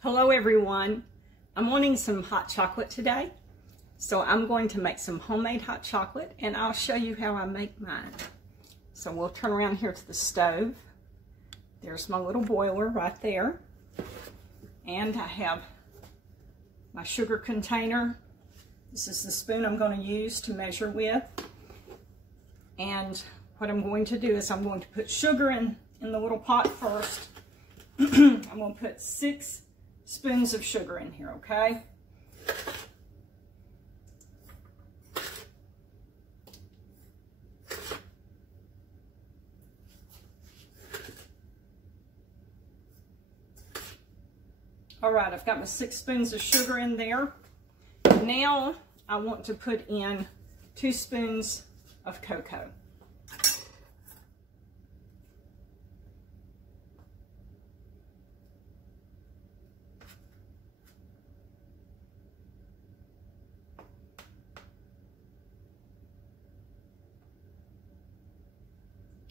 Hello everyone. I'm wanting some hot chocolate today. So I'm going to make some homemade hot chocolate and I'll show you how I make mine. So we'll turn around here to the stove. There's my little boiler right there. And I have my sugar container. This is the spoon I'm going to use to measure with. And what I'm going to do is I'm going to put sugar in the little pot first. I'm going to put 6 spoons of sugar in here, okay? All right, I've got my 6 spoons of sugar in there. Now I want to put in 2 spoons of cocoa.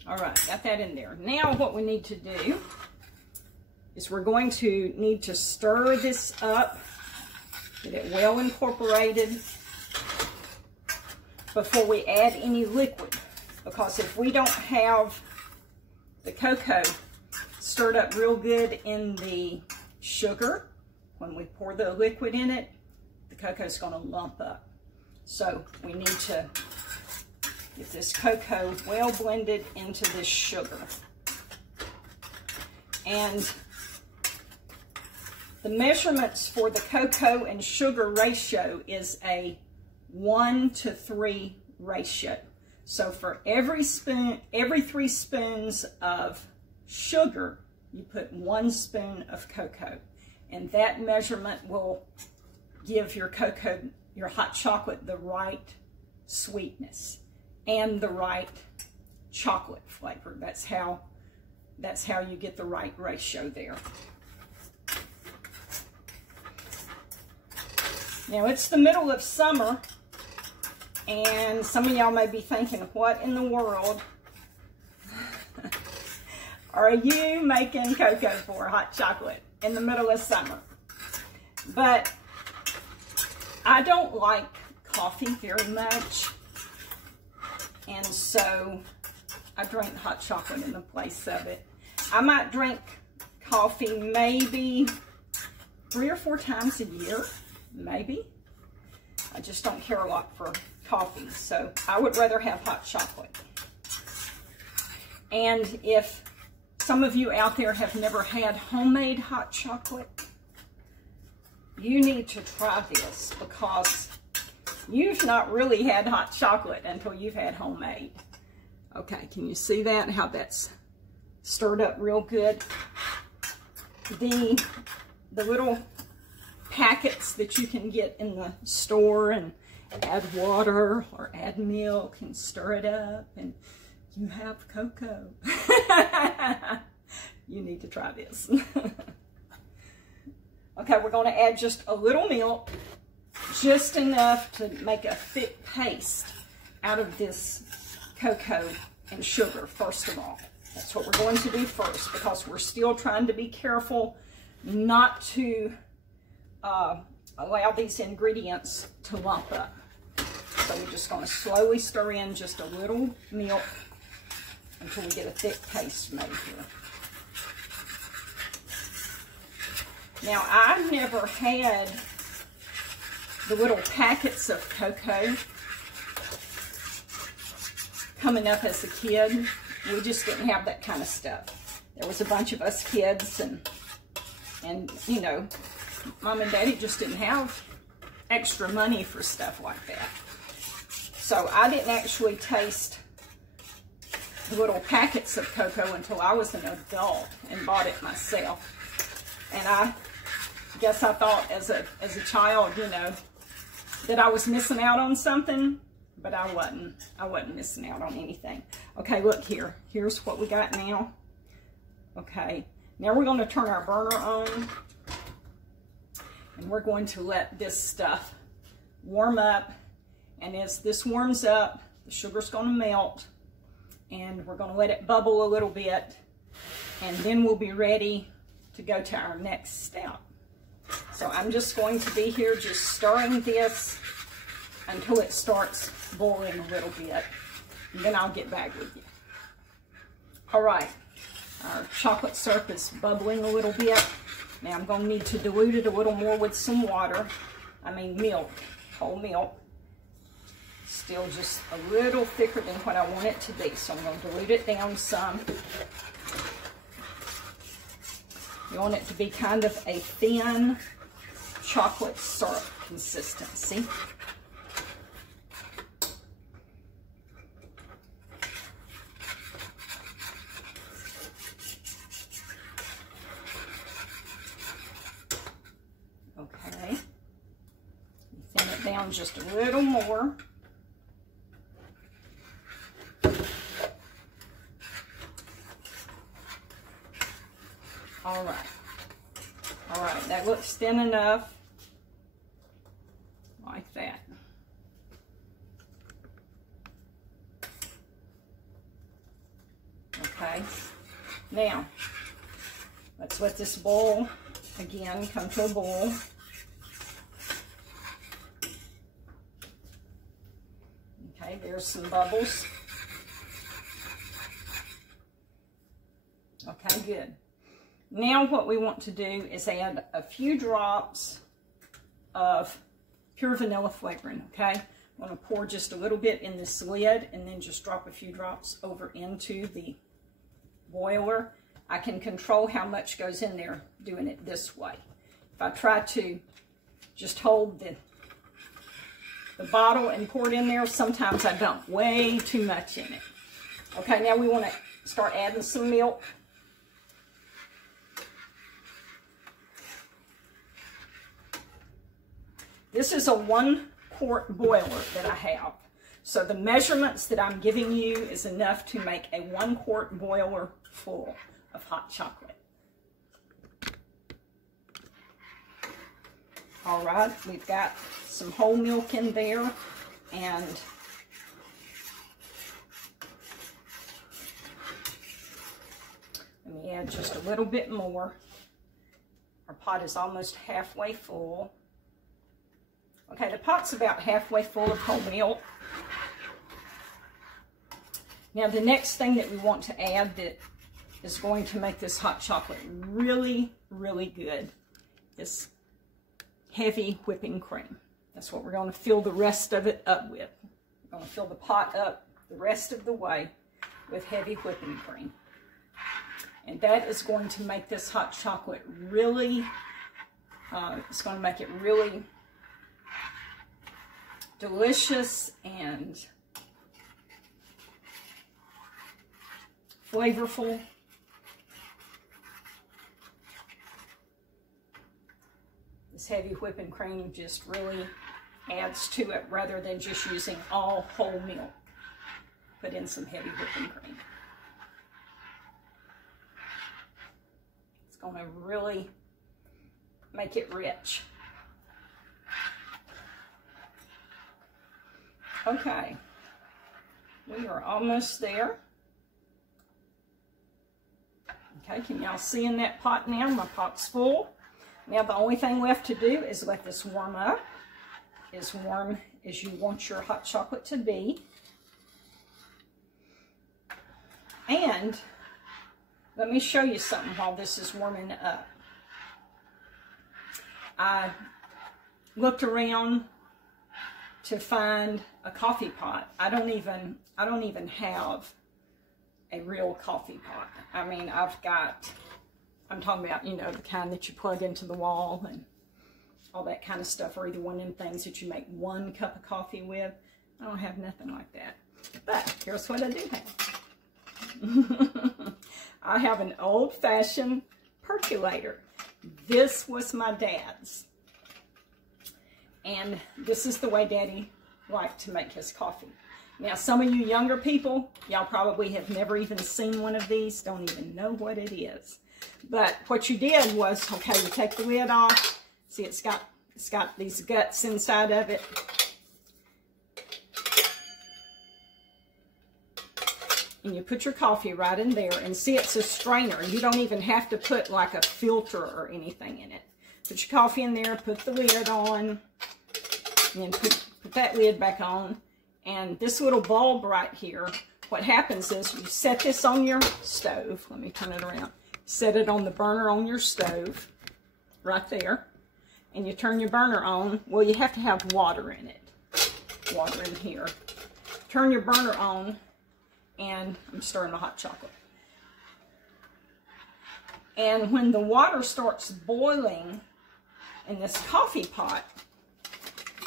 All right, got that in there. Now what we need to do is we're going to need to stir this up, get it well incorporated before we add any liquid. Because if we don't have the cocoa stirred up real good in the sugar, when we pour the liquid in it, the cocoa is going to lump up. So we need to get this cocoa well blended into this sugar. And the measurements for the cocoa and sugar ratio is a 1-to-3 ratio. So for every 3 spoons of sugar, you put 1 spoon of cocoa. And that measurement will give your cocoa, your hot chocolate, the right sweetness and the right chocolate flavor. That's how you get the right ratio there. Now it's the middle of summer and some of y'all may be thinking, what in the world are you making cocoa for, hot chocolate, in the middle of summer? But I don't like coffee very much. And so I drink hot chocolate in the place of it. I might drink coffee maybe 3 or 4 times a year, maybe. I just don't care a lot for coffee, so I would rather have hot chocolate. And if some of you out there have never had homemade hot chocolate, you need to try this because you've not really had hot chocolate until you've had homemade. Okay, can you see that? How that's stirred up real good? The little packets that you can get in the store and add water or add milk and stir it up and you have cocoa. You need to try this. Okay, we're going to add just a little milk. Just enough to make a thick paste out of this cocoa and sugar, first of all. That's what we're going to do first because we're still trying to be careful not to allow these ingredients to lump up. So we're just going to slowly stir in just a little milk until we get a thick paste made here. Now, I've never had the little packets of cocoa coming up as a kid. We just didn't have that kind of stuff. There was a bunch of us kids and you know, Mom and Daddy just didn't have extra money for stuff like that. So I didn't actually taste the little packets of cocoa until I was an adult and bought it myself. And I guess I thought as a child, you know, that I was missing out on something, but I wasn't. I wasn't missing out on anything. Okay, look here. Here's what we got now. Okay, now we're going to turn our burner on, and we're going to let this stuff warm up. And as this warms up, the sugar's going to melt, and we're going to let it bubble a little bit, and then we'll be ready to go to our next step. So I'm just going to be here just stirring this until it starts boiling a little bit. And then I'll get back with you. All right, our chocolate syrup is bubbling a little bit. Now I'm going to need to dilute it a little more with some water. I mean milk, whole milk. Still just a little thicker than what I want it to be. So I'm going to dilute it down some. You want it to be kind of a thin chocolate syrup consistency. Okay. Thin it down just a little more. All right, that looks thin enough, like that. Okay, now, let's let this boil again, come to a boil. Okay, there's some bubbles. Okay, good. Now what we want to do is add a few drops of pure vanilla flavoring, okay? I'm going to pour just a little bit in this lid and then just drop a few drops over into the boiler. I can control how much goes in there doing it this way. If I try to just hold the bottle and pour it in there, sometimes I dump way too much in it. Okay, now we want to start adding some milk. This is a 1 quart boiler that I have. So the measurements that I'm giving you is enough to make a 1 quart boiler full of hot chocolate. All right, we've got some whole milk in there, and let me add just a little bit more. Our pot is almost halfway full. Okay, the pot's about halfway full of whole milk. Now the next thing that we want to add that is going to make this hot chocolate really, really good is heavy whipping cream. That's what we're going to fill the rest of it up with. We're going to fill the pot up the rest of the way with heavy whipping cream. And that is going to make this hot chocolate really, it's going to make it really delicious and flavorful. This heavy whipping cream just really adds to it rather than just using all whole milk. Put in some heavy whipping cream. It's going to really make it rich. Okay, we are almost there. Okay, can y'all see in that pot now? My pot's full. Now the only thing left to do is let this warm up, as warm as you want your hot chocolate to be. And let me show you something while this is warming up. I looked around to find a coffee pot. I don't even have a real coffee pot. I mean, I'm talking about, you know, the kind that you plug into the wall and all that kind of stuff, or either one of them things that you make 1 cup of coffee with. I don't have nothing like that. But here's what I do have. I have an old-fashioned percolator. This was my dad's. And this is the way Daddy liked to make his coffee. Now, some of you younger people, y'all probably have never even seen one of these, don't even know what it is. But what you did was, okay, you take the lid off. See, it's got these guts inside of it. And you put your coffee right in there, and see, it's a strainer. You don't even have to put like a filter or anything in it. Put your coffee in there, put the lid on, and then put that lid back on. And this little bulb right here, what happens is you set this on your stove. Let me turn it around. Set it on the burner on your stove, right there. And you turn your burner on. Well, you have to have water in it. Water in here. Turn your burner on, and I'm stirring the hot chocolate. And when the water starts boiling in this coffee pot,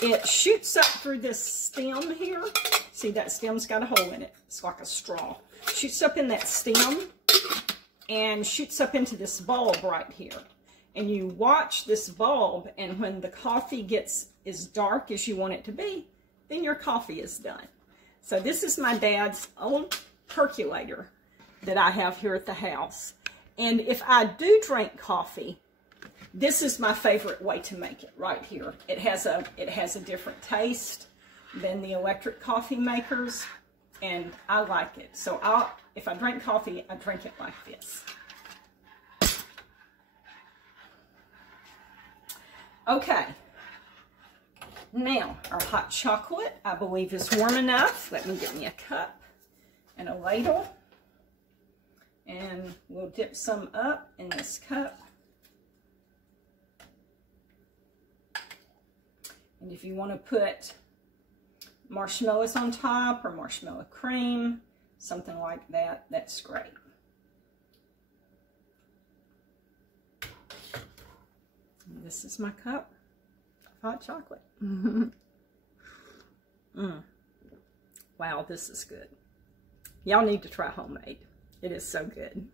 it shoots up through this stem here. See, that stem's got a hole in it. It's like a straw. Shoots up in that stem and shoots up into this bulb right here. And you watch this bulb, and when the coffee gets as dark as you want it to be, then your coffee is done. So this is my dad's old percolator that I have here at the house. And if I do drink coffee, this is my favorite way to make it right here. It has a different taste than the electric coffee makers, and I like it. So if I drink coffee, I drink it like this. Okay. Now, our hot chocolate, I believe, is warm enough. Let me get me a cup and a ladle. And we'll dip some up in this cup. And if you want to put marshmallows on top or marshmallow cream, something like that, that's great. And this is my cup of hot chocolate. Wow, this is good. Y'all need to try homemade. It is so good.